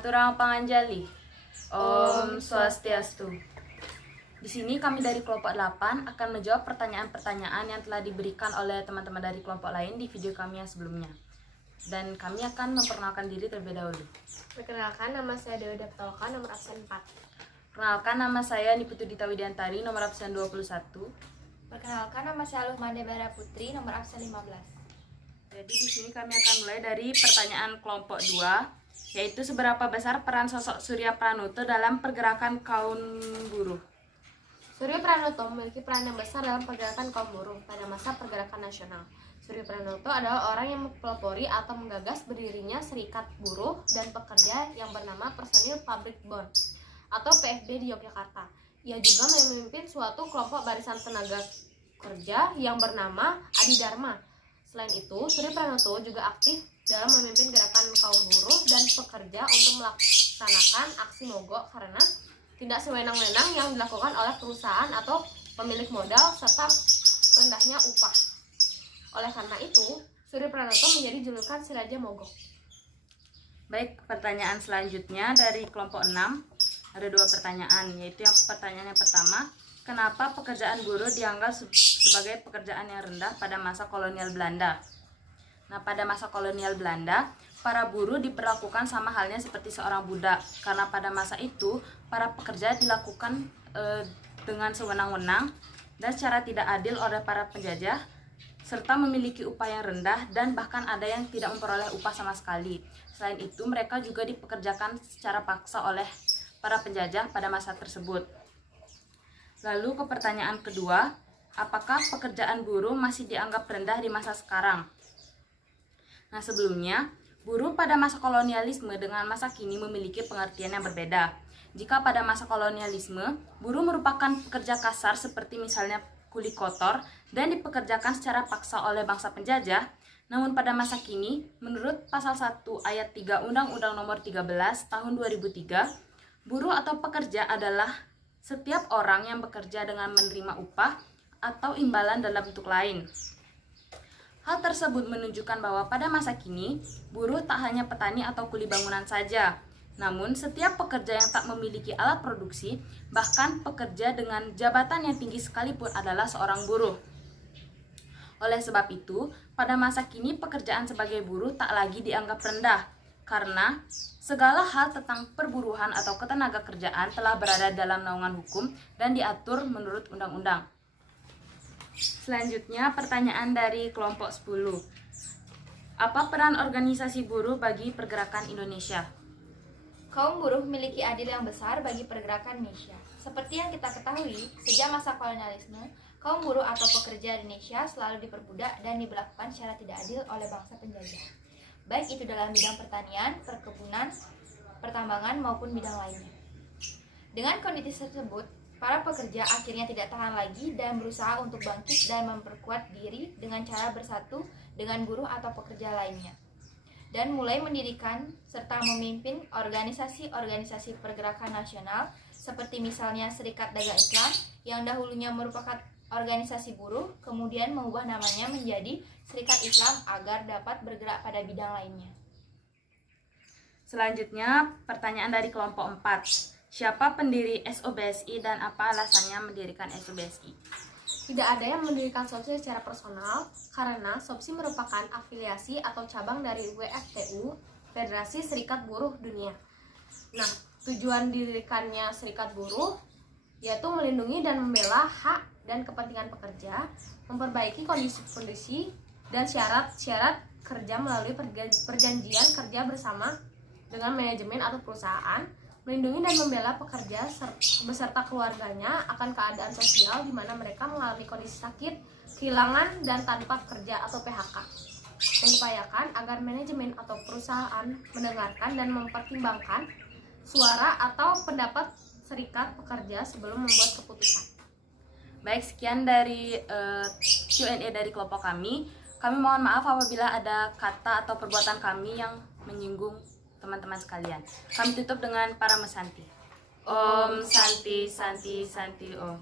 Aturang Panganjali. Om Swastiastu. Di sini kami dari kelompok 8 akan menjawab pertanyaan-pertanyaan yang telah diberikan oleh teman-teman dari kelompok lain di video kami yang sebelumnya. Dan kami akan memperkenalkan diri terlebih dahulu. Perkenalkan, nama saya Dewi Daptaloka, nomor absen 4. Perkenalkan, nama saya Niputu Dita Widiantari, nomor absen 21. Perkenalkan, nama saya Luhmande Bara Putri, nomor absen 15. Jadi di sini kami akan mulai dari pertanyaan kelompok 2, yaitu seberapa besar peran sosok Surya Pranoto dalam pergerakan kaum buruh. Surya Pranoto memiliki peran yang besar dalam pergerakan kaum buruh pada masa pergerakan nasional. Surya Pranoto adalah orang yang mempelopori atau menggagas berdirinya Serikat Buruh dan Pekerja yang bernama Personil Public Bond atau PFB di Yogyakarta. Ia juga memimpin suatu kelompok barisan tenaga kerja yang bernama Adi Dharma. Selain itu, Surya Pranoto juga aktif dalam memimpin gerakan kaum buruh dan pekerja untuk melaksanakan aksi mogok karena tidak sewenang-wenang yang dilakukan oleh perusahaan atau pemilik modal serta rendahnya upah. Oleh karena itu, Surya Pranoto menjadi julukan si Raja Mogok. Baik, pertanyaan selanjutnya dari kelompok 6. Ada 2 pertanyaan, yaitu pertanyaan yang pertama, kenapa pekerjaan buruh dianggap sebagai pekerjaan yang rendah pada masa kolonial Belanda? Nah, pada masa kolonial Belanda, para buruh diperlakukan sama halnya seperti seorang budak, karena pada masa itu para pekerja dilakukan dengan sewenang-wenang dan secara tidak adil oleh para penjajah, serta memiliki upah yang rendah dan bahkan ada yang tidak memperoleh upah sama sekali. Selain itu, mereka juga dipekerjakan secara paksa oleh para penjajah pada masa tersebut. Lalu ke pertanyaan kedua, apakah pekerjaan buruh masih dianggap rendah di masa sekarang? Nah, sebelumnya, buruh pada masa kolonialisme dengan masa kini memiliki pengertian yang berbeda. Jika pada masa kolonialisme, buruh merupakan pekerja kasar seperti misalnya kuli kotor dan dipekerjakan secara paksa oleh bangsa penjajah. Namun pada masa kini, menurut pasal 1 ayat 3 Undang-Undang Nomor 13 Tahun 2003, buruh atau pekerja adalah setiap orang yang bekerja dengan menerima upah atau imbalan dalam bentuk lain. Hal tersebut menunjukkan bahwa pada masa kini, buruh tak hanya petani atau kuli bangunan saja, namun setiap pekerja yang tak memiliki alat produksi, bahkan pekerja dengan jabatan yang tinggi sekalipun adalah seorang buruh. Oleh sebab itu, pada masa kini pekerjaan sebagai buruh tak lagi dianggap rendah, karena segala hal tentang perburuhan atau ketenaga kerjaan telah berada dalam naungan hukum dan diatur menurut undang-undang. Selanjutnya, pertanyaan dari kelompok 10. Apa peran organisasi buruh bagi pergerakan Indonesia? Kaum buruh memiliki andil yang besar bagi pergerakan Indonesia. Seperti yang kita ketahui, sejak masa kolonialisme, kaum buruh atau pekerja Indonesia selalu diperbudak dan diberlakukan secara tidak adil oleh bangsa penjajah. Baik itu dalam bidang pertanian, perkebunan, pertambangan maupun bidang lainnya. Dengan kondisi tersebut, para pekerja akhirnya tidak tahan lagi dan berusaha untuk bangkit dan memperkuat diri dengan cara bersatu dengan buruh atau pekerja lainnya. Dan mulai mendirikan serta memimpin organisasi-organisasi pergerakan nasional seperti misalnya Serikat Dagang Islam yang dahulunya merupakan organisasi buruh, kemudian mengubah namanya menjadi Serikat Islam agar dapat bergerak pada bidang lainnya. Selanjutnya, pertanyaan dari kelompok 4. Siapa pendiri SOBSI dan apa alasannya mendirikan SOBSI? Tidak ada yang mendirikan SOBSI secara personal karena SOBSI merupakan afiliasi atau cabang dari WFTU, Federasi Serikat Buruh Dunia. Nah, tujuan didirikannya Serikat Buruh yaitu melindungi dan membela hak dan kepentingan pekerja, memperbaiki kondisi-kondisi dan syarat-syarat kerja melalui perjanjian kerja bersama dengan manajemen atau perusahaan, melindungi dan membela pekerja beserta keluarganya akan keadaan sosial di mana mereka mengalami kondisi sakit, kehilangan, dan tanpa kerja atau PHK. Mengupayakan agar manajemen atau perusahaan mendengarkan dan mempertimbangkan suara atau pendapat serikat pekerja sebelum membuat keputusan. Baik, sekian dari Q&A dari kelompok kami. Kami mohon maaf apabila ada kata atau perbuatan kami yang menyinggung teman-teman sekalian. Kami tutup dengan para mesanti. Om Santi Santi Santi Om.